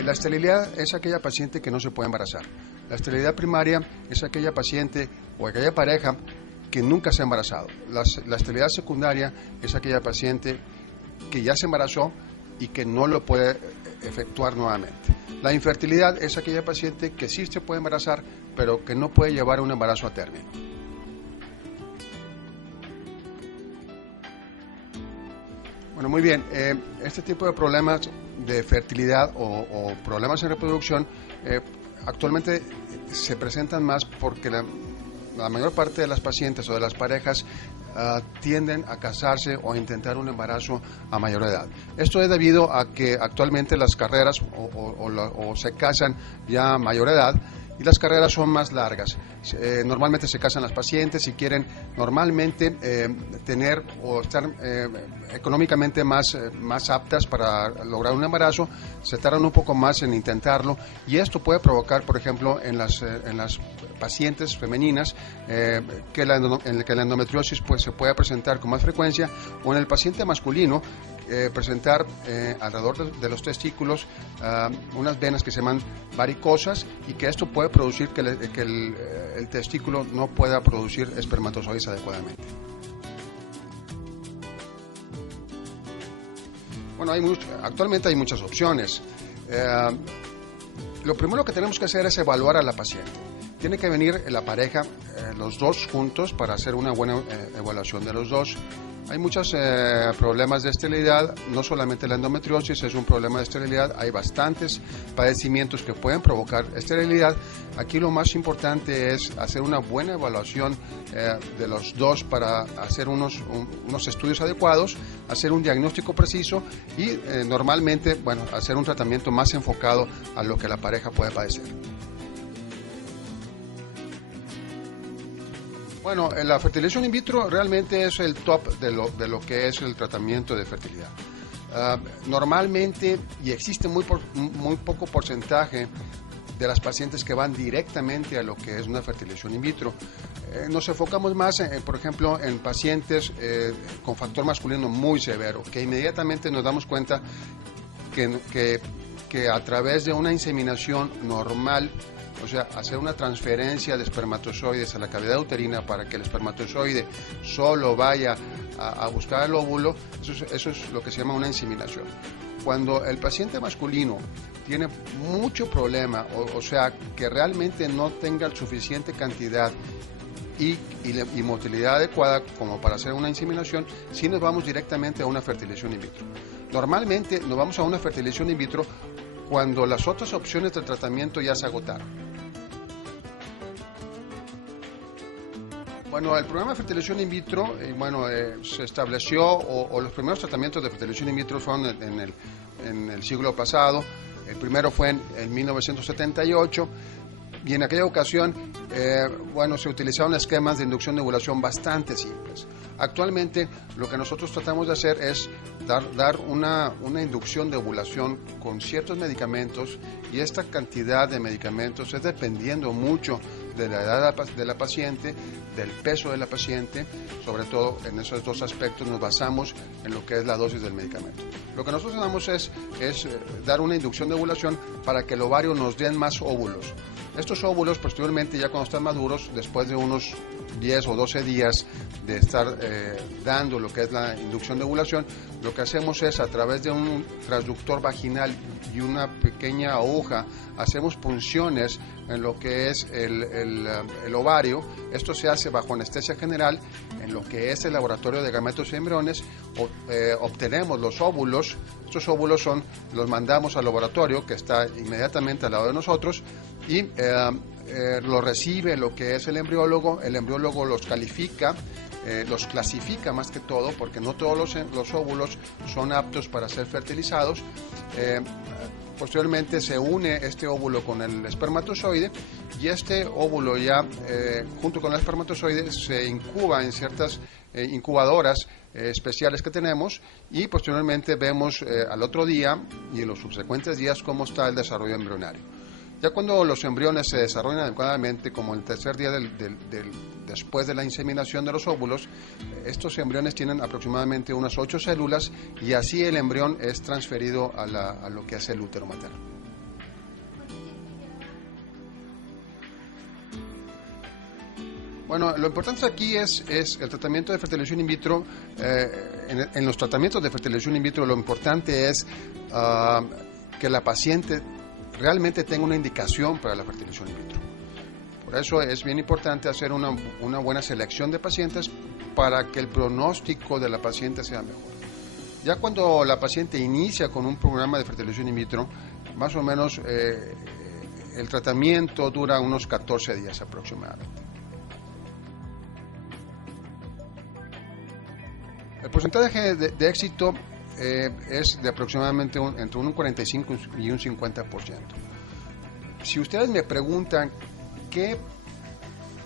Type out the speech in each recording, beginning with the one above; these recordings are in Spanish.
La esterilidad es aquella paciente que no se puede embarazar. La esterilidad primaria es aquella paciente o aquella pareja que nunca se ha embarazado. La esterilidad secundaria es aquella paciente que ya se embarazó y que no lo puede efectuar nuevamente. La infertilidad es aquella paciente que sí se puede embarazar, pero que no puede llevar un embarazo a término. Bueno, muy bien. Este tipo de problemas de fertilidad o problemas en reproducción actualmente se presentan más porque la mayor parte de las pacientes o de las parejas tienden a casarse o a intentar un embarazo a mayor edad. Esto es debido a que actualmente las carreras o se casan ya a mayor edad y las carreras son más largas. Normalmente se casan las pacientes y quieren normalmente tener o estar económicamente más aptas para lograr un embarazo, se tardan un poco más en intentarlo y esto puede provocar, por ejemplo, en las pacientes femeninas que la endometriosis pues, se puede presentar con más frecuencia, o en el paciente masculino presentar alrededor de los testículos unas venas que se llaman varicosas y que esto puede producir que el testículo no pueda producir espermatozoides adecuadamente. Bueno, actualmente hay muchas opciones. Lo primero que tenemos que hacer es evaluar a la paciente. Tiene que venir la pareja, los dos juntos, para hacer una buena evaluación de los dos. Hay muchos problemas de esterilidad, no solamente la endometriosis es un problema de esterilidad, hay bastantes padecimientos que pueden provocar esterilidad. Aquí lo más importante es hacer una buena evaluación de los dos para hacer unos estudios adecuados, hacer un diagnóstico preciso y normalmente, bueno, hacer un tratamiento más enfocado a lo que la pareja puede padecer. Bueno, la fertilización in vitro realmente es el top de lo que es el tratamiento de fertilidad. Normalmente, y existe muy poco porcentaje de las pacientes que van directamente a lo que es una fertilización in vitro. Nos enfocamos más, por ejemplo, en pacientes con factor masculino muy severo, que inmediatamente nos damos cuenta que a través de una inseminación normal, o sea, hacer una transferencia de espermatozoides a la cavidad uterina para que el espermatozoide solo vaya a buscar el óvulo, eso es lo que se llama una inseminación. Cuando el paciente masculino tiene mucho problema, o sea, que realmente no tenga suficiente cantidad y motilidad adecuada como para hacer una inseminación, sí nos vamos directamente a una fertilización in vitro. Normalmente nos vamos a una fertilización in vitro cuando las otras opciones de tratamiento ya se agotaron. Bueno, el programa de fertilización in vitro, se estableció, o los primeros tratamientos de fertilización in vitro fueron en el siglo pasado. El primero fue en 1978 y en aquella ocasión, se utilizaron esquemas de inducción de ovulación bastante simples. Actualmente, lo que nosotros tratamos de hacer es dar una inducción de ovulación con ciertos medicamentos, y esta cantidad de medicamentos es dependiendo mucho de la edad de la paciente, del peso de la paciente. Sobre todo en esos dos aspectos nos basamos en lo que es la dosis del medicamento. Lo que nosotros damos es dar una inducción de ovulación para que el ovario nos den más óvulos. Estos óvulos posteriormente, ya cuando están maduros, después de unos 10 o 12 días de estar dando lo que es la inducción de ovulación, lo que hacemos es, a través de un transductor vaginal y una pequeña aguja, hacemos punciones en lo que es el ovario. Esto se hace bajo anestesia general en lo que es el laboratorio de gametos y embriones. Obtenemos los óvulos. Estos óvulos los mandamos al laboratorio, que está inmediatamente al lado de nosotros, y lo recibe lo que es el embriólogo los califica, los clasifica más que todo, porque no todos los óvulos son aptos para ser fertilizados. Posteriormente se une este óvulo con el espermatozoide, y este óvulo ya junto con el espermatozoide se incuba en ciertas incubadoras especiales que tenemos, y posteriormente vemos al otro día y en los subsecuentes días cómo está el desarrollo embrionario. Ya cuando los embriones se desarrollan adecuadamente, como el tercer día después de la inseminación de los óvulos, estos embriones tienen aproximadamente unas 8 células, y así el embrión es transferido a lo que es el útero materno. Bueno, lo importante aquí es el tratamiento de fertilización in vitro. En los tratamientos de fertilización in vitro lo importante es que la paciente realmente tenga una indicación para la fertilización in vitro. Por eso es bien importante hacer una buena selección de pacientes para que el pronóstico de la paciente sea mejor. Ya cuando la paciente inicia con un programa de fertilización in vitro, más o menos el tratamiento dura unos 14 días aproximadamente. El porcentaje de éxito es de aproximadamente entre un 45 y un 50%. Si ustedes me preguntan qué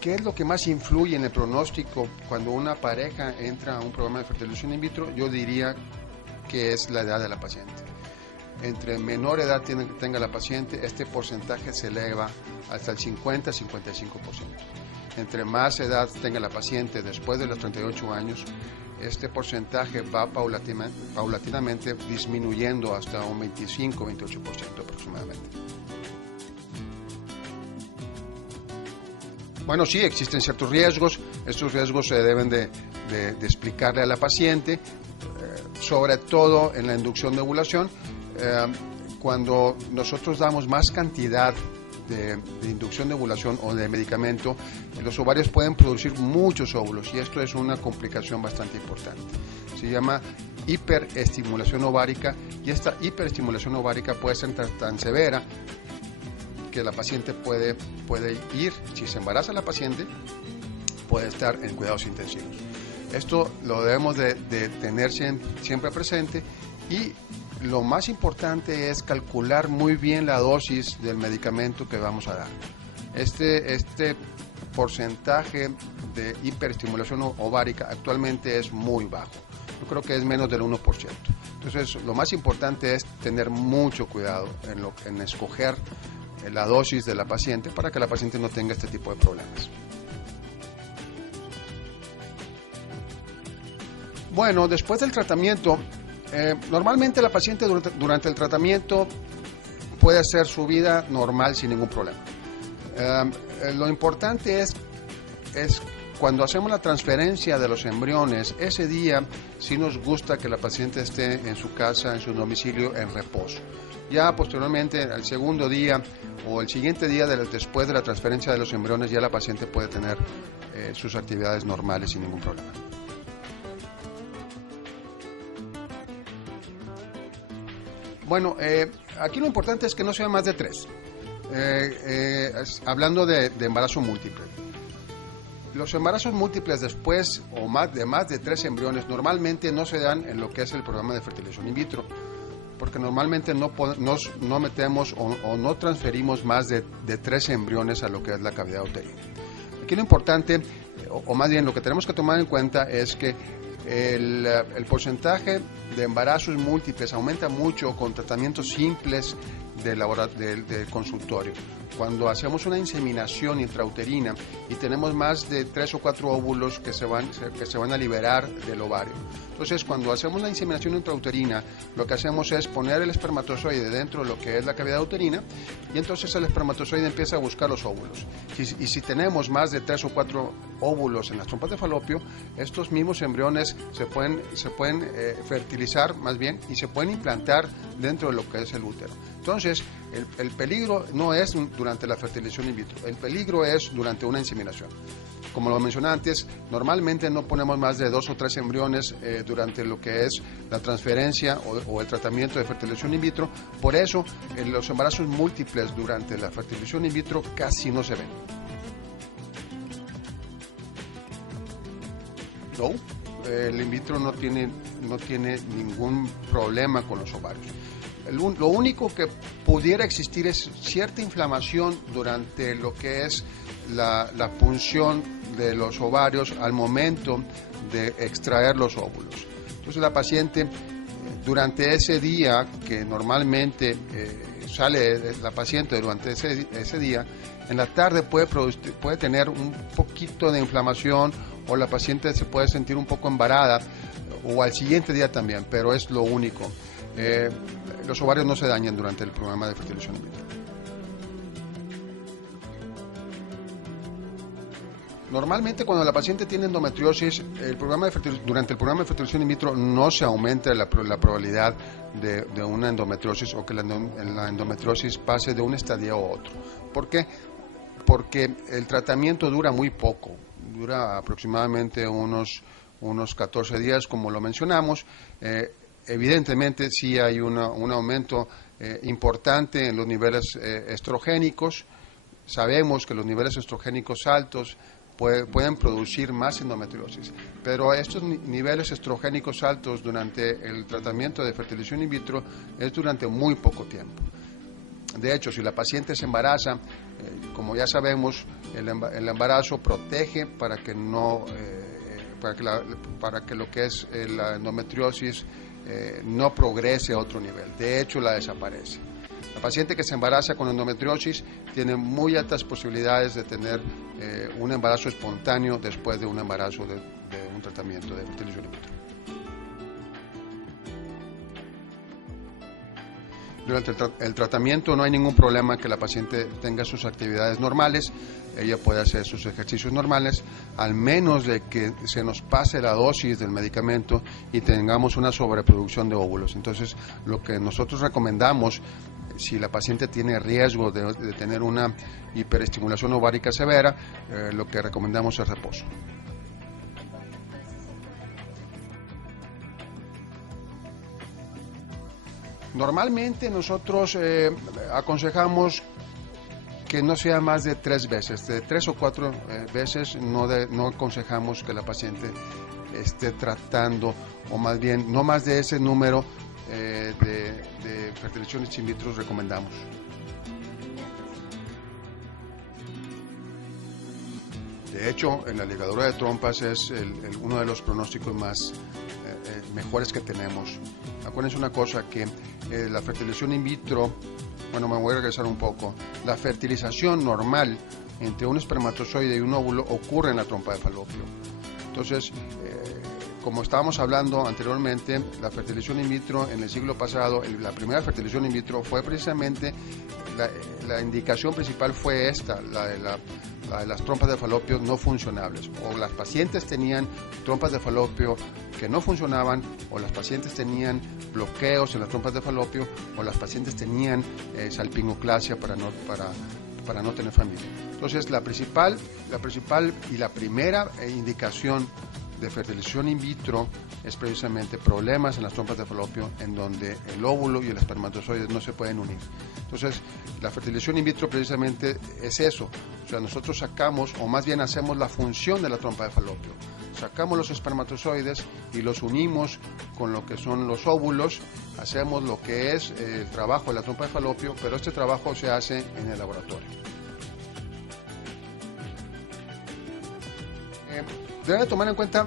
es lo que más influye en el pronóstico cuando una pareja entra a un programa de fertilización in vitro, yo diría que es la edad de la paciente. Entre menor edad tenga la paciente, este porcentaje se eleva hasta el 50-55%. Entre más edad tenga la paciente después de los 38 años, este porcentaje va paulatinamente disminuyendo hasta un 25-28% aproximadamente. Bueno, sí, existen ciertos riesgos. Estos riesgos se deben de explicarle a la paciente, sobre todo en la inducción de ovulación. Cuando nosotros damos más cantidad de inducción de ovulación o de medicamento, los ovarios pueden producir muchos óvulos y esto es una complicación bastante importante. Se llama hiperestimulación ovárica y esta hiperestimulación ovárica puede ser tan severa que la paciente puede ir, si se embaraza la paciente, puede estar en cuidados intensivos. Esto lo debemos de tener siempre presente y lo más importante es calcular muy bien la dosis del medicamento que vamos a dar. Este porcentaje de hiperestimulación ovárica actualmente es muy bajo. Yo creo que es menos del 1%. Entonces, lo más importante es tener mucho cuidado en escoger la dosis de la paciente para que la paciente no tenga este tipo de problemas. Bueno, después del tratamiento, normalmente la paciente durante el tratamiento puede hacer su vida normal sin ningún problema. Lo importante es cuando hacemos la transferencia de los embriones, ese día sí nos gusta que la paciente esté en su casa, en su domicilio, en reposo. Ya posteriormente, al segundo día o el siguiente día después de la transferencia de los embriones, ya la paciente puede tener sus actividades normales sin ningún problema. Bueno, aquí lo importante es que no sea más de 3. Hablando de embarazo múltiple. Los embarazos múltiples después o más de 3 embriones normalmente no se dan en lo que es el programa de fertilización in vitro, porque normalmente no metemos o no transferimos más de 3 embriones a lo que es la cavidad uterina. Aquí lo importante, o más bien lo que tenemos que tomar en cuenta es que el porcentaje de embarazos múltiples aumenta mucho con tratamientos simples del consultorio. Cuando hacemos una inseminación intrauterina y tenemos más de 3 o 4 óvulos que se van a liberar del ovario. Entonces, cuando hacemos la inseminación intrauterina, lo que hacemos es poner el espermatozoide dentro de lo que es la cavidad uterina y entonces el espermatozoide empieza a buscar los óvulos. Y si tenemos más de 3 o 4 óvulos en las trompas de falopio, estos mismos embriones se pueden fertilizar más bien y se pueden implantar dentro de lo que es el útero. Entonces, el peligro no es durante la fertilización in vitro, el peligro es durante una inseminación. Como lo mencioné antes, normalmente no ponemos más de 2 o 3 embriones durante lo que es la transferencia o el tratamiento de fertilización in vitro. Por eso, los embarazos múltiples durante la fertilización in vitro casi no se ven. No, el in vitro no tiene ningún problema con los ovarios. Lo único que pudiera existir es cierta inflamación durante lo que es la punción de los ovarios al momento de extraer los óvulos. Entonces la paciente durante ese día que normalmente sale la paciente durante ese día, en la tarde puede tener un poquito de inflamación o la paciente se puede sentir un poco embarada o al siguiente día también, pero es lo único. Los ovarios no se dañan durante el programa de fertilización in vitro. Normalmente cuando la paciente tiene endometriosis, durante el programa de fertilización in vitro no se aumenta la probabilidad de una endometriosis o que la endometriosis pase de un estadio a otro. ¿Por qué? Porque el tratamiento dura muy poco, dura aproximadamente unos 14 días, como lo mencionamos. Evidentemente sí hay un aumento importante en los niveles estrogénicos. Sabemos que los niveles estrogénicos altos pueden producir más endometriosis, pero estos niveles estrogénicos altos durante el tratamiento de fertilización in vitro es durante muy poco tiempo. De hecho, si la paciente se embaraza, como ya sabemos, el embarazo protege para que lo que es la endometriosis no progrese a otro nivel. De hecho, la desaparece. La paciente que se embaraza con endometriosis tiene muy altas posibilidades de tener un embarazo espontáneo después de un embarazo de un tratamiento de fertilización in vitro. Durante el tratamiento no hay ningún problema que la paciente tenga sus actividades normales, ella puede hacer sus ejercicios normales, al menos de que se nos pase la dosis del medicamento y tengamos una sobreproducción de óvulos. Entonces, lo que nosotros recomendamos, si la paciente tiene riesgo de tener una hiperestimulación ovárica severa, lo que recomendamos es reposo. Normalmente nosotros aconsejamos que no sea más de 3 veces, de 3 o 4 veces no aconsejamos que la paciente esté tratando, o más bien no más de ese número de fertilizaciones in vitro recomendamos. De hecho, en la ligadura de trompas es uno de los pronósticos mejores que tenemos. Acuérdense una cosa, que la fertilización in vitro, bueno, me voy a regresar un poco, la fertilización normal entre un espermatozoide y un óvulo ocurre en la trompa de falopio. Entonces, como estábamos hablando anteriormente, la fertilización in vitro en el siglo pasado, la primera fertilización in vitro fue precisamente, la indicación principal fue esta, la de las trompas de falopio no funcionables, o las pacientes tenían trompas de falopio que no funcionaban, o las pacientes tenían bloqueos en las trompas de falopio, o las pacientes tenían salpingoclasia para no tener familia. Entonces, la principal y la primera indicación de fertilización in vitro es precisamente problemas en las trompas de falopio en donde el óvulo y el espermatozoide no se pueden unir. Entonces, la fertilización in vitro precisamente es eso. O sea, nosotros sacamos, o más bien hacemos la función de la trompa de falopio. Sacamos los espermatozoides y los unimos con lo que son los óvulos, hacemos lo que es el trabajo de la trompa de falopio, pero este trabajo se hace en el laboratorio. Deben de tomar en cuenta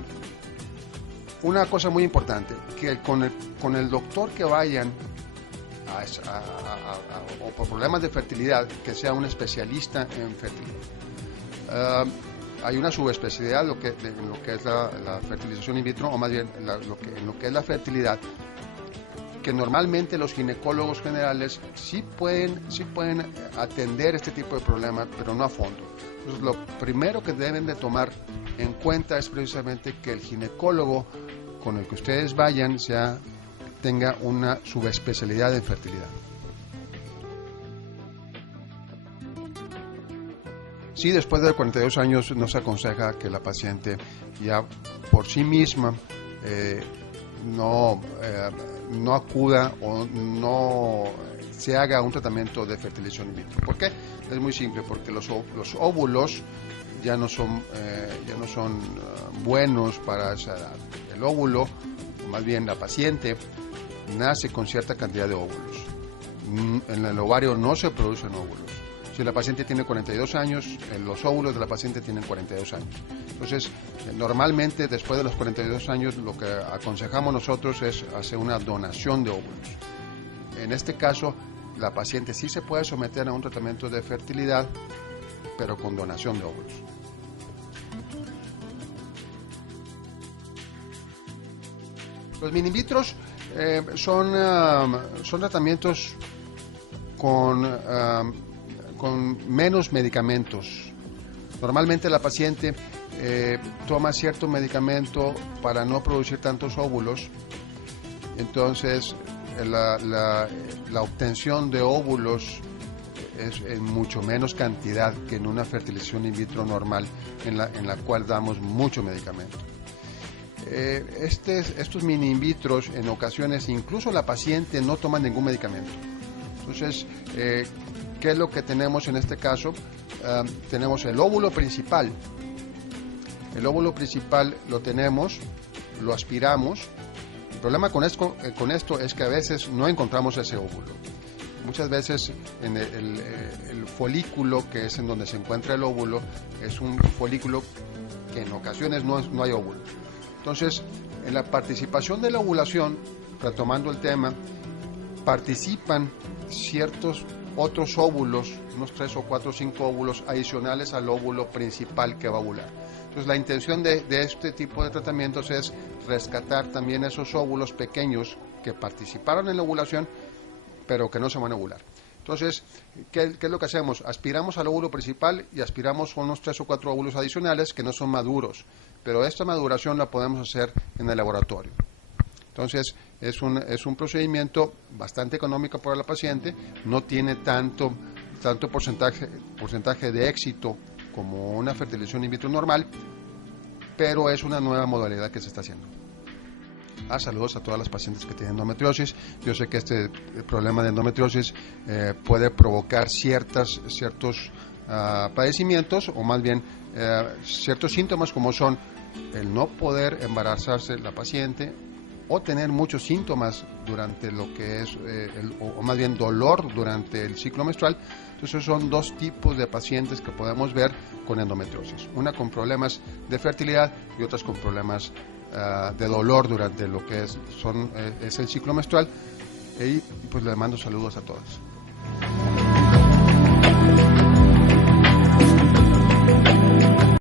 una cosa muy importante, que con el doctor que vayan o por problemas de fertilidad, que sea un especialista en fertilidad. Hay una subespecialidad en lo que es la fertilización in vitro, o más bien en lo que es la fertilidad, que normalmente los ginecólogos generales sí pueden atender este tipo de problemas, pero no a fondo. Entonces, lo primero que deben de tomar en cuenta es precisamente que el ginecólogo con el que ustedes vayan tenga una subespecialidad en fertilidad. Sí, después de 42 años no se aconseja que la paciente ya por sí misma no acuda o no se haga un tratamiento de fertilización in vitro. ¿Por qué? Es muy simple, porque los óvulos ya no son buenos para esa edad. El óvulo, más bien la paciente, nace con cierta cantidad de óvulos. En el ovario no se producen óvulos. Si la paciente tiene 42 años, los óvulos de la paciente tienen 42 años. Entonces, normalmente después de los 42 años, lo que aconsejamos nosotros es hacer una donación de óvulos. En este caso, la paciente sí se puede someter a un tratamiento de fertilidad, pero con donación de óvulos. Los mini vitros son tratamientos con menos medicamentos. Normalmente la paciente toma cierto medicamento para no producir tantos óvulos, entonces la obtención de óvulos es en mucho menos cantidad que en una fertilización in vitro normal, en la cual damos mucho medicamento. Estos mini in vitros, en ocasiones incluso la paciente no toma ningún medicamento. Entonces, ¿qué es lo que tenemos en este caso? Tenemos el óvulo principal. El óvulo principal lo tenemos, lo aspiramos. El problema con esto es que a veces no encontramos ese óvulo. Muchas veces en el folículo, que es en donde se encuentra el óvulo, es un folículo que en ocasiones no hay óvulo. Entonces, en la participación de la ovulación, retomando el tema, participan ciertos otros óvulos, unos 3 o 4 o 5 óvulos adicionales al óvulo principal que va a ovular. Entonces, la intención de este tipo de tratamientos es rescatar también esos óvulos pequeños que participaron en la ovulación, pero que no se van a ovular. Entonces, ¿qué es lo que hacemos? Aspiramos al óvulo principal y aspiramos unos 3 o 4 óvulos adicionales que no son maduros, pero esta maduración la podemos hacer en el laboratorio. Entonces, es un procedimiento bastante económico para la paciente, no tiene tanto porcentaje de éxito como una fertilización in vitro normal, pero es una nueva modalidad que se está haciendo. Saludos a todas las pacientes que tienen endometriosis. Yo sé que este problema de endometriosis puede provocar ciertos padecimientos, o más bien ciertos síntomas, como son el no poder embarazarse la paciente, o tener muchos síntomas durante lo que es, o más bien dolor durante el ciclo menstrual. Entonces son dos tipos de pacientes que podemos ver con endometriosis. Una con problemas de fertilidad y otras con problemas de dolor durante lo que es el ciclo menstrual. Y pues les mando saludos a todos.